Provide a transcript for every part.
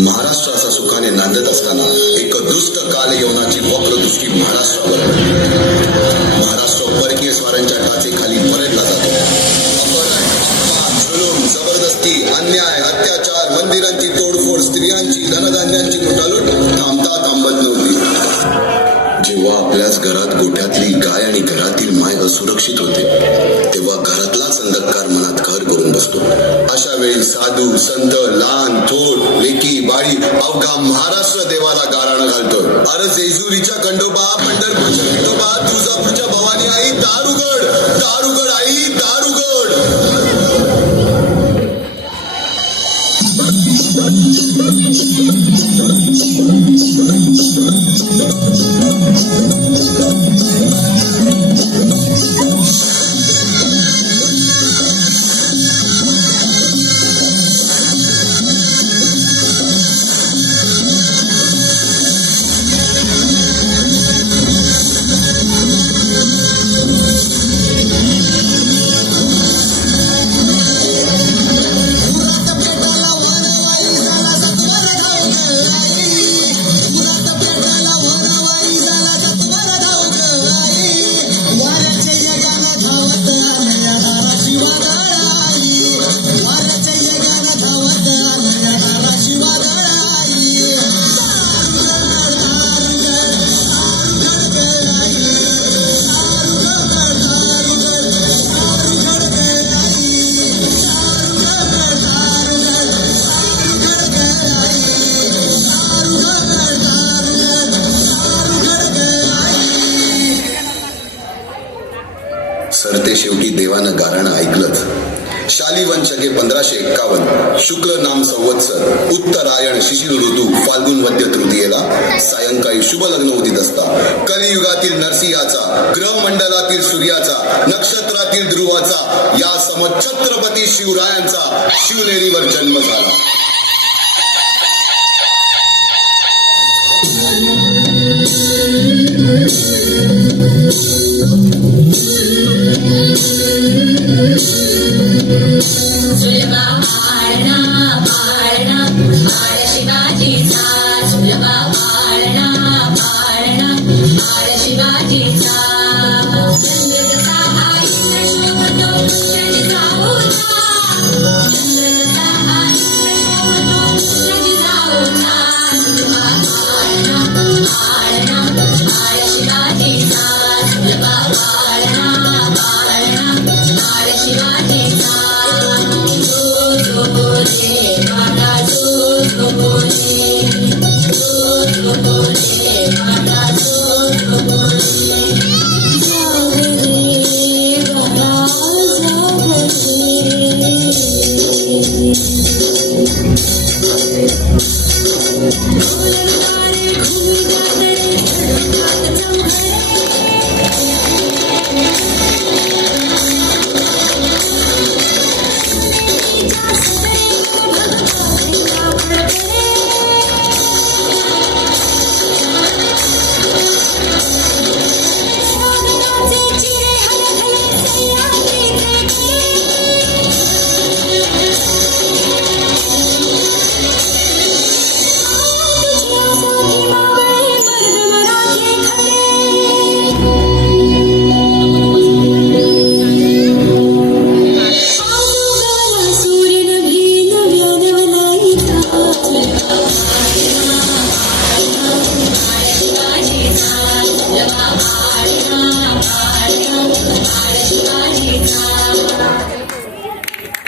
महाराष्ट्राचा सुखाने नांदत असताना एक दुष्ट कालयवनाची वक्रदृष्टी महाराष्ट्रावर महाराष्ट्र परकीय स्वारांच्या टाचेखाली पलटला जातो. अपहरण, जुलूम, जबरदस्ती, अन्याय, अत्याचार, मंदिरांची तोडफोड, स्त्रियांची, धनधान्यांची लुटालूट थांबता थांबत नव्हती. जेव्हा आपल्याच घरात गोठ्यातली गाय आणि घरातील माय असुरक्षित होते तेव्हा घरातलाच अंधकार मनात घर करून बसतो. अशा वेळी साधू, संत, लहान, थोर, लेकी, बाळी अवघा महाराष्ट्र देवाला गाराणं घालतो. अरे जेजुरीच्या खंडोबा, पंढरपूरच्या खंडोबा, तुळजापूरच्या भवानी आई, दारुगड दारुगड आई, दारुगड. सरते शेवटी देवानं गाराणं ऐकलंच. शालिवन शके 1551 शुक्ल नाम संवत्सर उत्तरायण शिशिर ऋतू फाल्गुन वद्य तृतीयेला सायंकाळी शुभ लग्न उदित असता कलियुगातील नरसिंहाचा, ग्रहमंडलातील सूर्याचा, नक्षत्रातील ध्रुवाचा या समछत्रपती शिवरायांचा शिवनेरीवर जन्म झाला.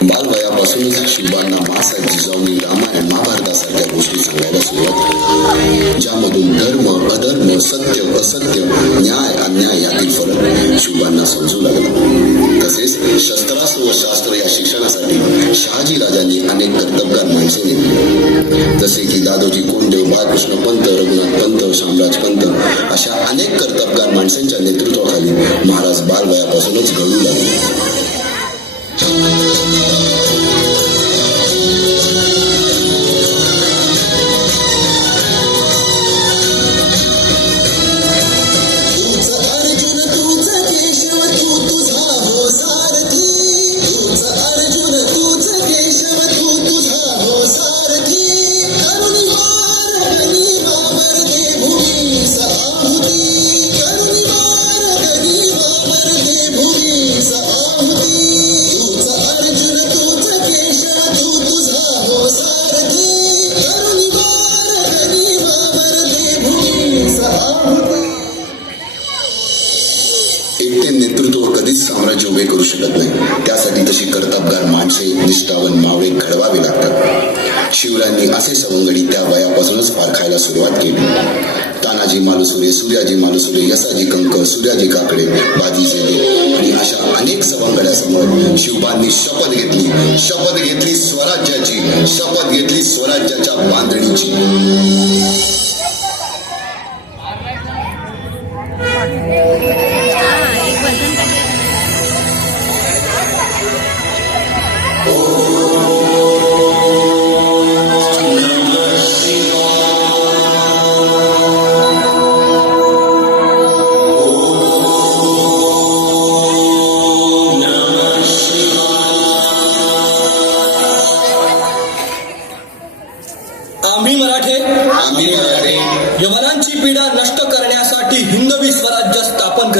बालवयापासूनच शिवबांना माँ साहेब जिजाऊंनी रामायण महाभारतासारख्या गोष्टी सांगायला सुरुवात केली. ज्यामधून धर्म अधर्म सत्य असत्य न्याय अन्याय यातील फरक शिवबांना समजू लागला. तसेच शस्त्रास्त्र व शास्त्र या शिक्षणासाठी शहाजी राजांनी अनेक कर्तबगार माणसे नेमली. जसे की दादोजी कोंडदेव, बाळकृष्ण पंत, रघुनाथ पंत, शामराज पंत अशा अनेक कर्तबगार माणसांच्या नेतृत्वाखाली महाराज बालवयापासूनच घडू लागले. एकटे नेतृत्व कधीच साम्राज्य उभे करू शकत नाही. त्यासाठी तशी कर्तबगार माणसे निष्ठावान मावळे घडवावे लागतात. शिवरायांनी असे सवंगडी त्या वयापासूनच पारखायला सुरुवात केली. तानाजी मालुसरे, सूर्याजी मालुसरे, यसाजी कंक, सूर्याजी काकडे, बाजी शेले आणि अशा अनेक सवंगड्यासमोर शिवबांनी शपथ घेतली स्वराज्याची, शपथ घेतली स्वराज्याच्या बांधणीची.